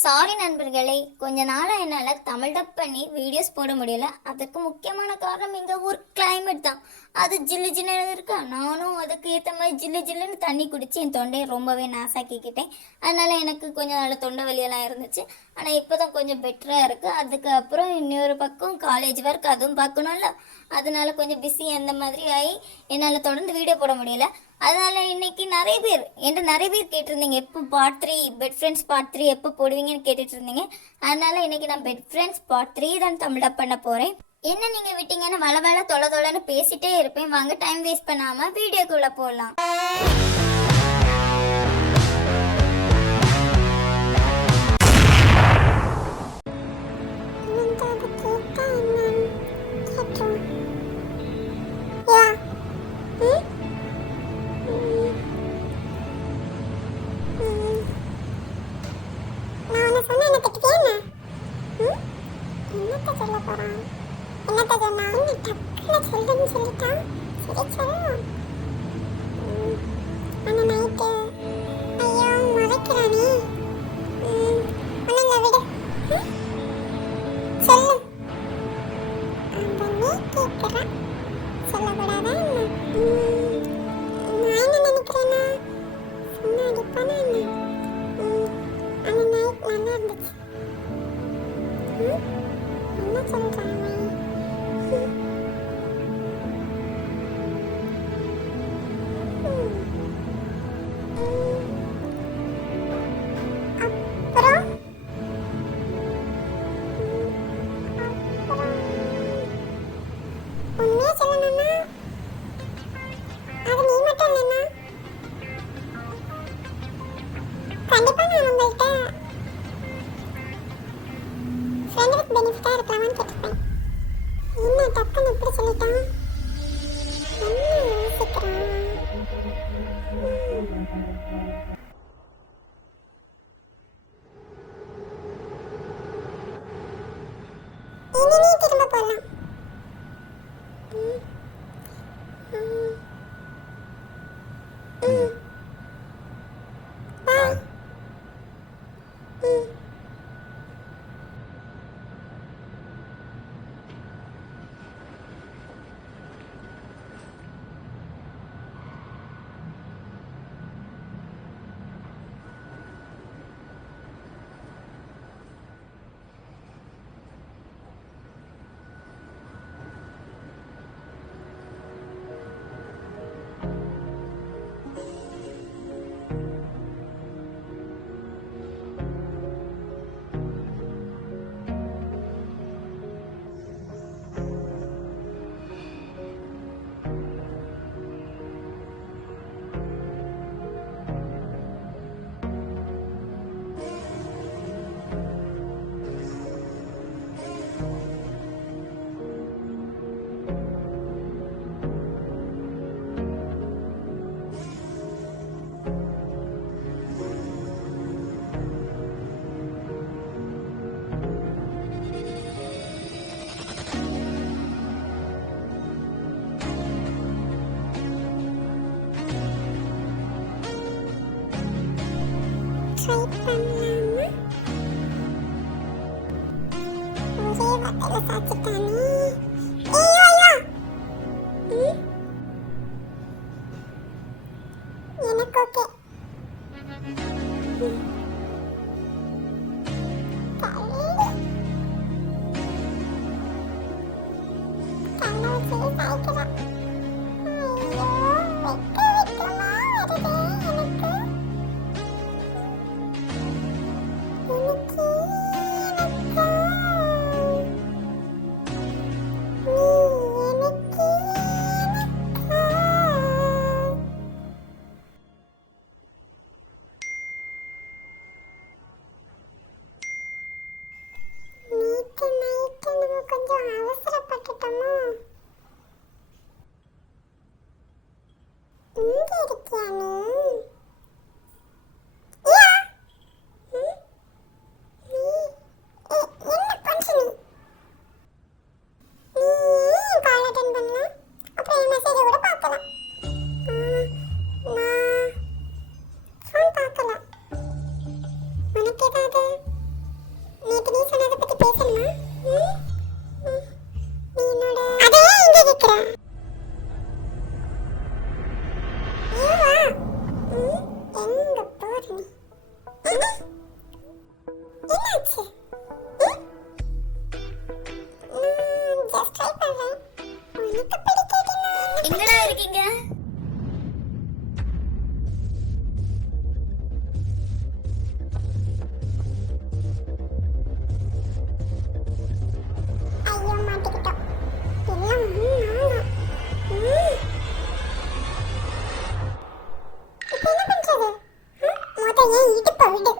Sorry நண்பர்களே, கொஞ்ச நாளாக என்னால் தமிழ் டப் பண்ணி வீடியோஸ் போட முடியல. அதுக்கு முக்கியமான காரணம் எங்கள் ஊர் கிளைமேட் தான். அது ஜில்லு ஜில்லுன்னு இருக்கா. நானும் அதுக்கு ஏற்ற மாதிரி ஜில்லு ஜில்லுன்னு தண்ணி குடித்து என் தொண்டையை ரொம்பவே நாசாக்கிக்கிட்டேன். அதனால் எனக்கு கொஞ்சம் நாள் தொண்டை வலியெல்லாம் இருந்துச்சு. ஆனால் இப்போ தான் கொஞ்சம் பெட்டராக இருக்குது. அதுக்கப்புறம் இன்னொரு பக்கம் காலேஜ் ஒர்க் அதுவும் பார்க்கணும்ல. அதனால கொஞ்சம் பிஸி அந்த மாதிரி ஆகி என்னால் தொடர்ந்து வீடியோ போட முடியல. அதனால் இன்னைக்கு நிறைய பேர் கேட்டிருந்தீங்க, எப்போ பார்ட் 3 பெட் ஃப்ரெண்ட்ஸ் பார்ட் 3 எப்போ போடுவீங்கன்னு கேட்டுட்டு இருந்தீங்க. அதனால் இன்னைக்கு நான் பெட் ஃப்ரெண்ட்ஸ் பார்ட் 3 தான் தமிழ் பண்ண போகிறேன். என்ன நீங்கள் விட்டீங்கன்னு வள தொலைன்னு பேசிட்டே இருப்பேன். வாங்க டைம் வேஸ்ட் பண்ணாமல் வீடியோக்குள்ளே போடலாம். பேசணுமா? நீ என்னோட அதே இங்க கேக்குற. எங்க போற நீ? என்னாச்சு? ஜஸ்ட் ட்ரை பண்றேன். உனக்கு பிடிக்காதுன்னா எங்கடா இருக்கீங்க? ஐயோ மாட்டிக்கிட்டோம். எல்லாம் நானா? இப்போ என்ன பண்றது? மொத ஏன் இடுப்பை விடு.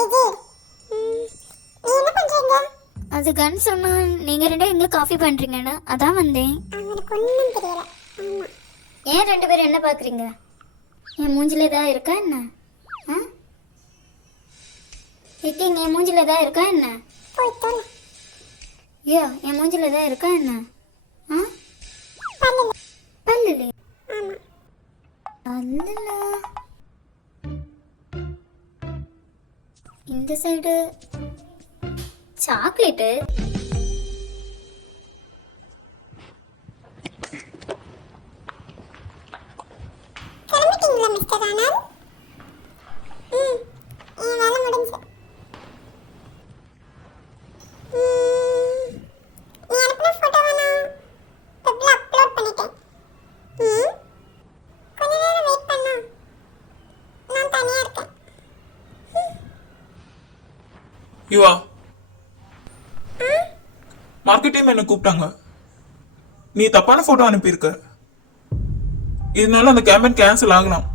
எஜி, நீ என்ன பண்றீங்க? அது கன் சொன்னா நீங்க ரெண்டும் எங்க காஃபி பண்றீங்கன்னு அதான் வந்தேன். அவனுக்கு ஒன்றும் தெரியல. ஆமா, ஏன் ரெண்டு பேரும் என்ன பாக்குறீங்க? என் மூஞ்சில ஏதாவது இருக்கா என்ன? ஆ இருக்கீங்க, என் மூஞ்சில ஏதாவது இருக்கா என்ன? போய் தொலை. ஐயோ, என் மூஞ்சில ஏதாவது இருக்கா என்ன? ஆ பல்லு. பல்லுலே ஆமா, அல்ல, இந்த சைடு சாக்லேட்டு. கிளம்பிட்டீங்களா மிஸ்டர் ஆனந்த்? என் வேலை முடிஞ்சு. நீ அனுப்பின ஃபோட்டோவை நான் வெப்ல அப்லோட் பண்ணிட்டேன். கொஞ்ச நேரம் வெயிட் பண்ணா. நான் தனியா இருக்கேன். யுவா, மார்க்கெட் டீம் என்ன கூப்பிட்டாங்க. நீ தப்பான போட்டோ அனுப்பியிருக்க. இதனால அந்த கேம்பெயின் கேன்சல் ஆகலாம்.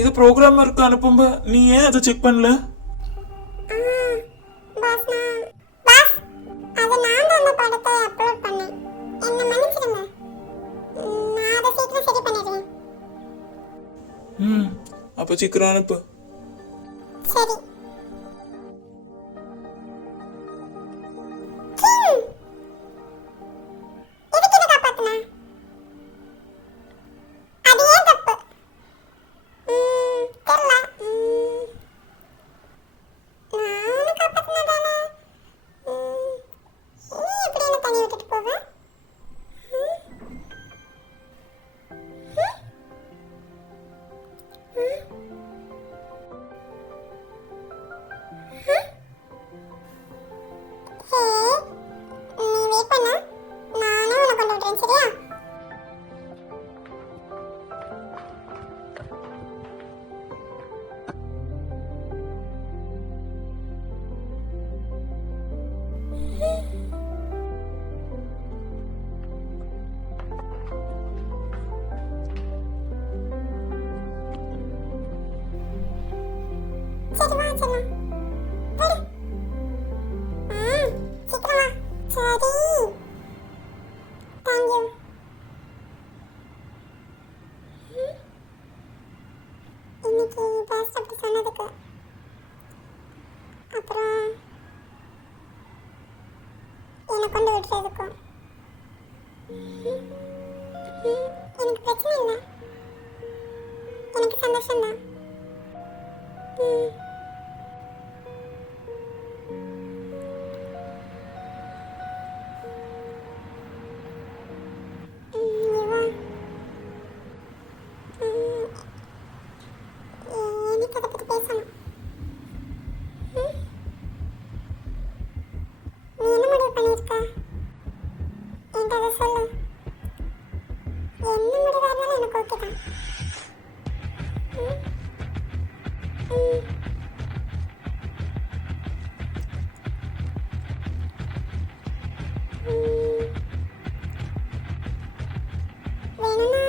இது ப்ரோக்ராமருக்கு அனுப்பும்போது நீ ஏன் அதை செக் பண்ணல? பாஸ், அது நான் தான் அந்த படத்தை அப்லோட் பண்ணேன். என்ன மன்னிச்சிடுங்க. நான் அதை சீக்கிரம் சரி பண்ணிடுறேன். அப்போ சீக்கிரம் அனுப்பு. சரி. எதுக்கு என்ன காப்பாத்துன? அது ஏன் தப்பு? தெரியல. நான் காப்பாத்துனதானே. நீ எப்படி என்ன தனியா விட்டுட்டு போவ? நீ வெயிட் பண்ண, நானே உன்னை கொண்டு விடுறேன், சரியா? சரி வா செல்லம். போடு. சீக்கிரம் வா. சரி. தேங்க்யூ. இன்னைக்கு பாஸ்ட் அப்படி சொன்னதுக்கு அப்புறம் என்னை கொண்டு விடுறதுக்கும் எனக்கு பிரச்சனை இல்லை. எனக்கு சந்தோஷம்தான். இவா, எனக்கு அதை பற்றி பேசணும். நீ என்ன முடிவு பண்ணியிருக்க? என்கிட்ட அதை சொல்லு. என்ன முடிவாக இருந்தாலும் எனக்கு ஓகே தான். வேணும்னா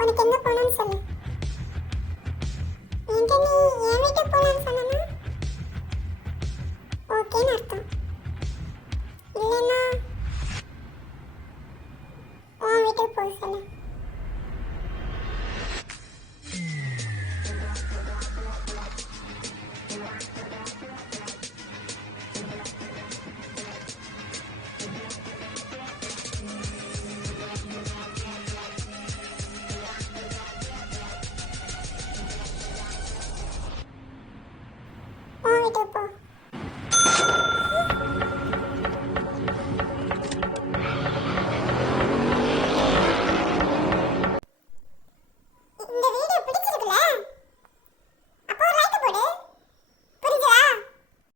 உனக்கு எங்கே போகணும்னு சொல்லு. என்கிட்ட நீ என் வீட்டுக்கு போகலான்னு சொன்னா ஓகேன்னு அர்த்தம். இல்லைன்னா